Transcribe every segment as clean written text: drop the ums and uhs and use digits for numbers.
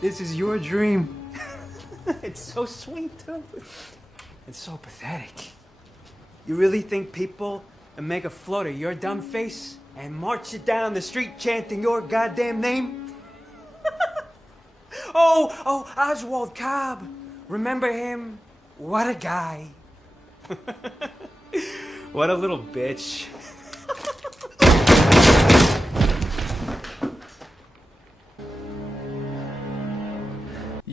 This is your dream. It's so sweet, too. It's so pathetic. You really think people will make a float of your dumb face and march you down the street chanting your goddamn name? Oh, Oswald Cobb. Remember him? What a guy. What a little bitch.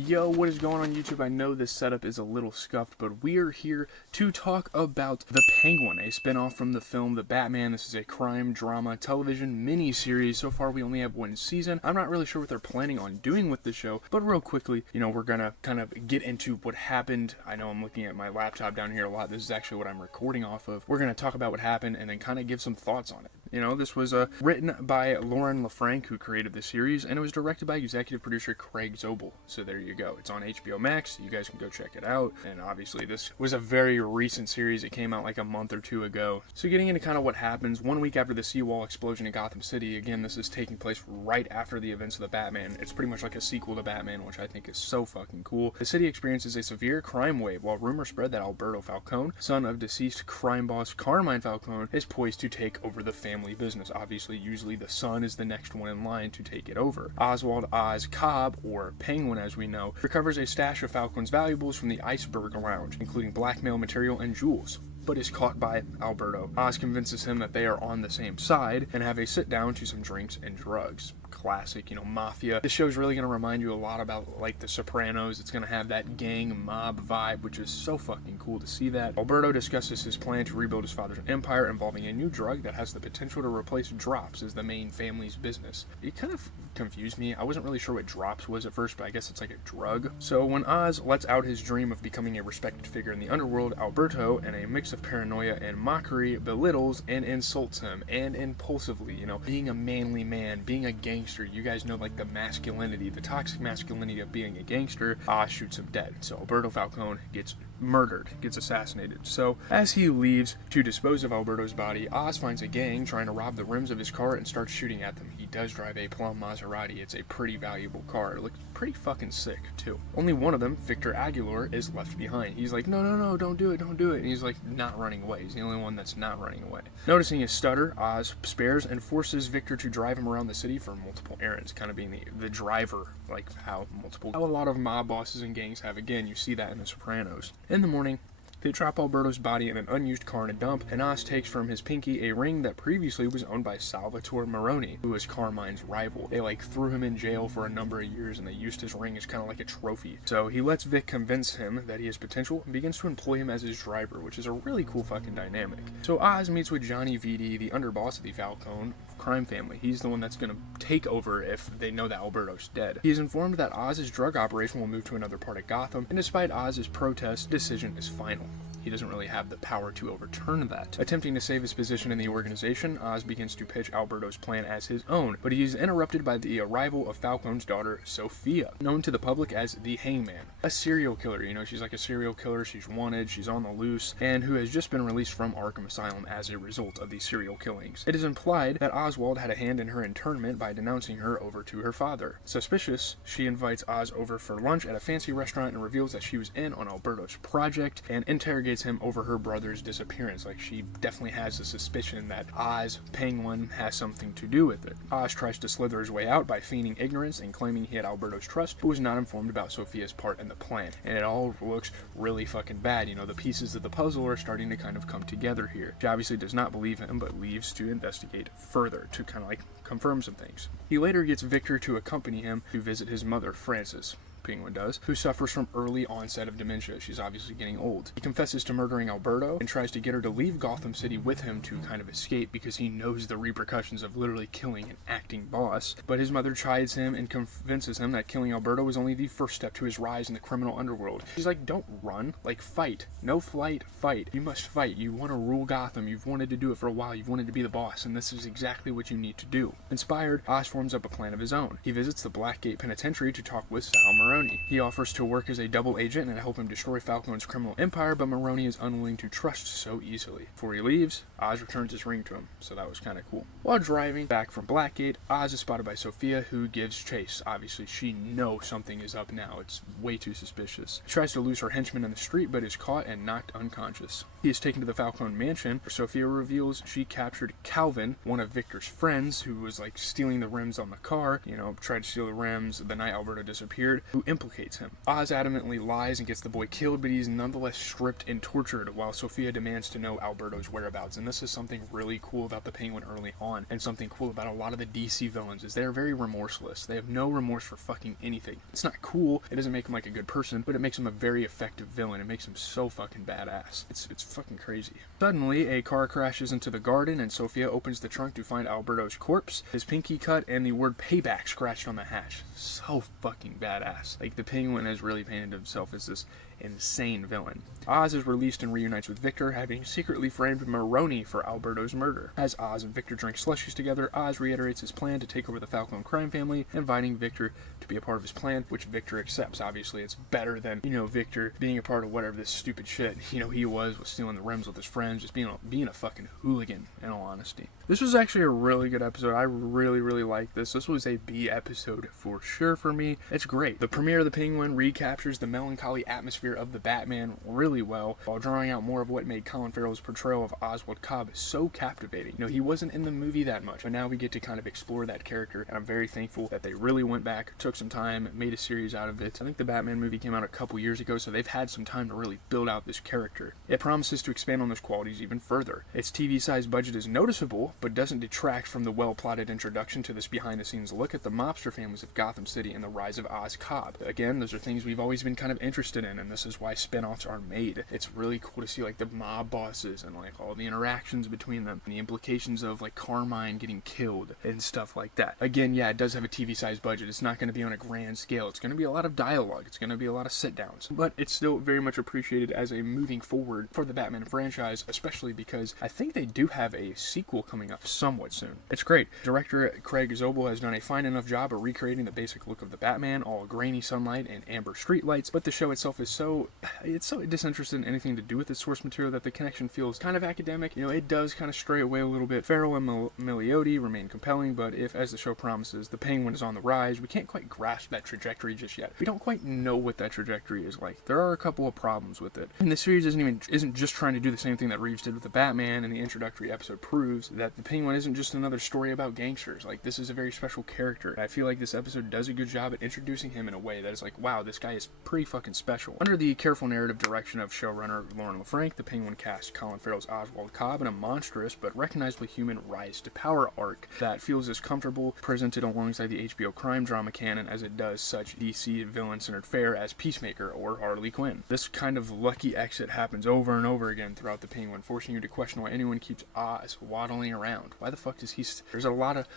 Yo, what is going on YouTube? I know this setup is a little scuffed, but we are here to talk about The Penguin, a spin-off from the film The Batman. This is a crime drama television mini-series. So far, we only have one season. I'm not really sure what they're planning on doing with the show, but real quickly, we're gonna kind of get into what happened. I know I'm looking at my laptop down here a lot. This is actually what I'm recording off of. We're gonna talk about what happened and then kind of give some thoughts on it. This was written by Lauren LaFranc, who created the series, and it was directed by executive producer Craig Zobel. So there you go. It's on HBO Max. You guys can go check it out. And obviously, this was a very recent series. It came out like a month or two ago. So getting into kind of what happens 1 week after the seawall explosion in Gotham City. Again, this is taking place right after the events of the Batman. It's pretty much like a sequel to Batman, which I think is so fucking cool. The city experiences a severe crime wave while rumors spread that Alberto Falcone, son of deceased crime boss Carmine Falcone, is poised to take over the family business. Obviously, usually the son is the next one in line to take it over. Oswald Oz Cobb, or Penguin as we know, recovers a stash of Falcone's valuables from the Iceberg Lounge, including blackmail material and jewels, but is caught by Alberto. Oz convinces him that they are on the same side and have a sit down to some drinks and drugs. Classic, mafia. This show is really going to remind you a lot about like The Sopranos. It's going to have that gang mob vibe, which is so fucking cool to see that. Alberto discusses his plan to rebuild his father's empire involving a new drug that has the potential to replace drops as the main family's business. It kind of confused me. I wasn't really sure what drops was at first, but I guess it's like a drug. So when Oz lets out his dream of becoming a respected figure in the underworld, Alberto, in a mix of paranoia and mockery, belittles and insults him, and impulsively, being a manly man, being a gangster. You guys know like the masculinity, the toxic masculinity of being a gangster. Oz shoots him dead. So Alberto Falcone gets murdered, gets assassinated. So as he leaves to dispose of Alberto's body, Oz finds a gang trying to rob the rims of his car and starts shooting at them. He does drive a plum Maserati. It's a pretty valuable car. It looks pretty fucking sick too. Only one of them, Victor Aguilar, is left behind. He's like, no, don't do it. And he's like not running away. He's the only one that's not running away. Noticing his stutter, Oz spares and forces Victor to drive him around the city for multiple errands, kind of being the driver, like how a lot of mob bosses and gangs have. Again, you see that in The Sopranos. In the morning, they trap Alberto's body in an unused car in a dump, and Oz takes from his pinky a ring that previously was owned by Salvatore Maroni, who was Carmine's rival. They threw him in jail for a number of years, and they used his ring as kind of like a trophy. So he lets Vic convince him that he has potential and begins to employ him as his driver, which is a really cool fucking dynamic. So Oz meets with Johnny VD, the underboss of the Falcone crime family. He's the one that's going to take over if they know that Alberto's dead. He is informed that Oz's drug operation will move to another part of Gotham, and despite Oz's protest, decision is final. He doesn't really have the power to overturn that. Attempting to save his position in the organization, Oz begins to pitch Alberto's plan as his own, but he is interrupted by the arrival of Falcone's daughter, Sophia, known to the public as the Hangman. A serial killer, she's like a serial killer, she's wanted, she's on the loose, and who has just been released from Arkham Asylum as a result of these serial killings. It is implied that Oswald had a hand in her internment by denouncing her over to her father. Suspicious, she invites Oz over for lunch at a fancy restaurant and reveals that she was in on Alberto's project and interrogates him over her brother's disappearance. She definitely has a suspicion that Oz, Penguin, has something to do with it. Oz tries to slither his way out by feigning ignorance and claiming he had Alberto's trust, but was not informed about Sophia's part in the plan. And it all looks really fucking bad. The pieces of the puzzle are starting to kind of come together here. She obviously does not believe him, but leaves to investigate further to kind of confirm some things. He later gets Victor to accompany him to visit his mother, Frances. Penguin does, who suffers from early onset of dementia. She's obviously getting old. He confesses to murdering Alberto and tries to get her to leave Gotham City with him to kind of escape because he knows the repercussions of literally killing an acting boss. But his mother chides him and convinces him that killing Alberto was only the first step to his rise in the criminal underworld. She's like, don't run, fight. No flight, fight. You must fight. You want to rule Gotham. You've wanted to do it for a while. You've wanted to be the boss, and this is exactly what you need to do. Inspired, Oz forms up a plan of his own. He visits the Blackgate Penitentiary to talk with Sal Moreno, Maroni. He offers to work as a double agent and help him destroy Falcone's criminal empire, but Maroni is unwilling to trust so easily. Before he leaves, Oz returns his ring to him, so that was kind of cool. While driving back from Blackgate, Oz is spotted by Sophia, who gives chase. Obviously, she knows something is up now. It's way too suspicious. She tries to lose her henchman in the street, but is caught and knocked unconscious. He is taken to the Falcone mansion, where Sophia reveals she captured Calvin, one of Victor's friends, who was like stealing the rims on the car, tried to steal the rims the night Alberto disappeared, who implicates him. Oz adamantly lies and gets the boy killed, but he's nonetheless stripped and tortured, while Sophia demands to know Alberto's whereabouts. And this is something really cool about the Penguin early on, and something cool about a lot of the DC villains, is they're very remorseless. They have no remorse for fucking anything. It's not cool, it doesn't make him like a good person, but it makes him a very effective villain. It makes him so fucking badass. It's fucking crazy. Suddenly, a car crashes into the garden, and Sophia opens the trunk to find Alberto's corpse, his pinky cut, and the word payback scratched on the hatch. So fucking badass. Like, the Penguin has really painted himself as this insane villain. Oz is released and reunites with Victor, having secretly framed Maroni for Alberto's murder. As Oz and Victor drink slushies together, Oz reiterates his plan to take over the Falcone crime family, inviting Victor to be a part of his plan, which Victor accepts. Obviously, it's better than, Victor being a part of whatever this stupid shit, he was stealing the rims with his friends, just being a fucking hooligan, in all honesty. This was actually a really good episode. I really, really liked this. This was a B episode for sure for me. It's great. The premiere of The Penguin recaptures the melancholy atmosphere of the Batman really well, while drawing out more of what made Colin Farrell's portrayal of Oswald Cobb so captivating. He wasn't in the movie that much, but now we get to kind of explore that character, and I'm very thankful that they really went back, took some time, made a series out of it. I think the Batman movie came out a couple years ago, so they've had some time to really build out this character. It promises to expand on those qualities even further. Its TV-sized budget is noticeable, but doesn't detract from the well-plotted introduction to this behind-the-scenes look at the mobster families of Gotham City and the rise of Oz Cobb. Again, those are things we've always been kind of interested in, and this is why spin-offs are made. It's really cool to see like the mob bosses and like all the interactions between them, and the implications of like Carmine getting killed and stuff like that. Again, yeah, it does have a TV-sized budget. It's not going to be on a grand scale. It's going to be a lot of dialogue. It's going to be a lot of sit-downs, but it's still very much appreciated as a moving forward for the Batman franchise, especially because I think they do have a sequel coming up somewhat soon. It's great. Director Craig Zobel has done a fine enough job of recreating the basic look of the Batman, all grainy sunlight and amber streetlights, but the show itself is so disinterested in anything to do with its source material that the connection feels kind of academic. It does kind of stray away a little bit. Farrell and Milioti remain compelling, but if, as the show promises, the Penguin is on the rise, we can't quite grasp that trajectory just yet. We don't quite know what that trajectory is like. There are a couple of problems with it. And the series isn't just trying to do the same thing that Reeves did with the Batman, and the introductory episode proves that the Penguin isn't just another story about gangsters. Like, this is a very special character. And I feel like this episode does a good job at introducing him in a way that is like, wow, this guy is pretty fucking special. Under the careful narrative direction of showrunner Lauren LaFranc, the Penguin cast Colin Farrell's Oswald Cobb in a monstrous but recognizably human rise to power arc that feels as comfortable presented alongside the HBO crime drama canon as it does such DC villain-centered fare as Peacemaker or Harley Quinn. This kind of lucky exit happens over and over again throughout the Penguin, forcing you to question why anyone keeps Oz waddling around. Why the fuck does he... There's a lot of,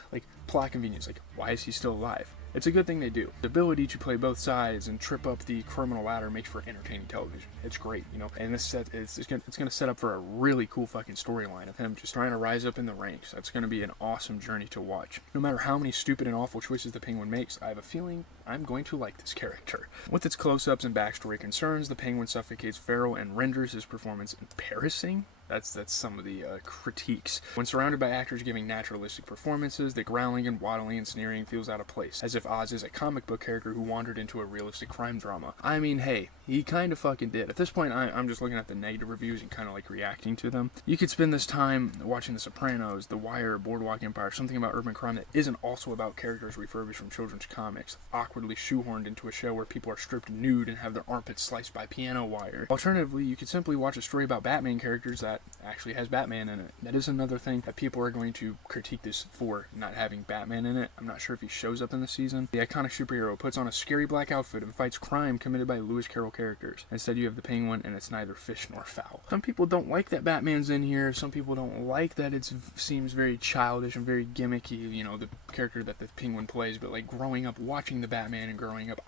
plot convenience. Why is he still alive? It's a good thing they do. The ability to play both sides and trip up the criminal ladder makes for entertaining television. It's great, and it's going to set up for a really cool fucking storyline of him just trying to rise up in the ranks. That's going to be an awesome journey to watch. No matter how many stupid and awful choices the Penguin makes, I have a feeling I'm going to like this character. With its close-ups and backstory concerns, the Penguin suffocates Farrell and renders his performance embarrassing. That's some of the critiques. When surrounded by actors giving naturalistic performances, the growling and waddling and sneering feels out of place, as if Oz is a comic book character who wandered into a realistic crime drama. I mean, hey, he kind of fucking did. At this point, I'm just looking at the negative reviews and kind of reacting to them. You could spend this time watching The Sopranos, The Wire, Boardwalk Empire, something about urban crime that isn't also about characters refurbished from children's comics, awkwardly shoehorned into a show where people are stripped nude and have their armpits sliced by piano wire. Alternatively, you could simply watch a story about Batman characters that actually has Batman in it. That is another thing that people are going to critique this for, not having Batman in it. I'm not sure if he shows up in the season. The iconic superhero puts on a scary black outfit and fights crime committed by Lewis Carroll characters. Instead, you have the Penguin, and it's neither fish nor fowl. Some people don't like that Batman's in here. Some people don't like that it seems very childish and very gimmicky, the character that the Penguin plays, but growing up watching the Batman and growing up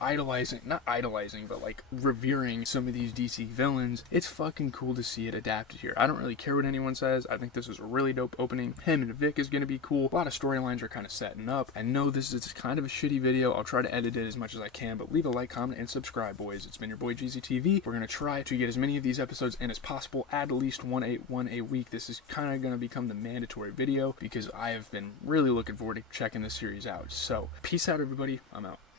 not idolizing, but revering some of these DC villains, it's fucking cool to see it adapted here. I don't really care what anyone says. I think this is a really dope opening. Him and Vic is going to be cool. A lot of storylines are kind of setting up. I know this is kind of a shitty video. I'll try to edit it as much as I can, but leave a like, comment, and subscribe, boys. It's been your boy GZTV. We're going to try to get as many of these episodes in as possible, at least one a week. This is kind of going to become the mandatory video because I have been really looking forward to checking this series out. So, peace out, everybody. I'm out.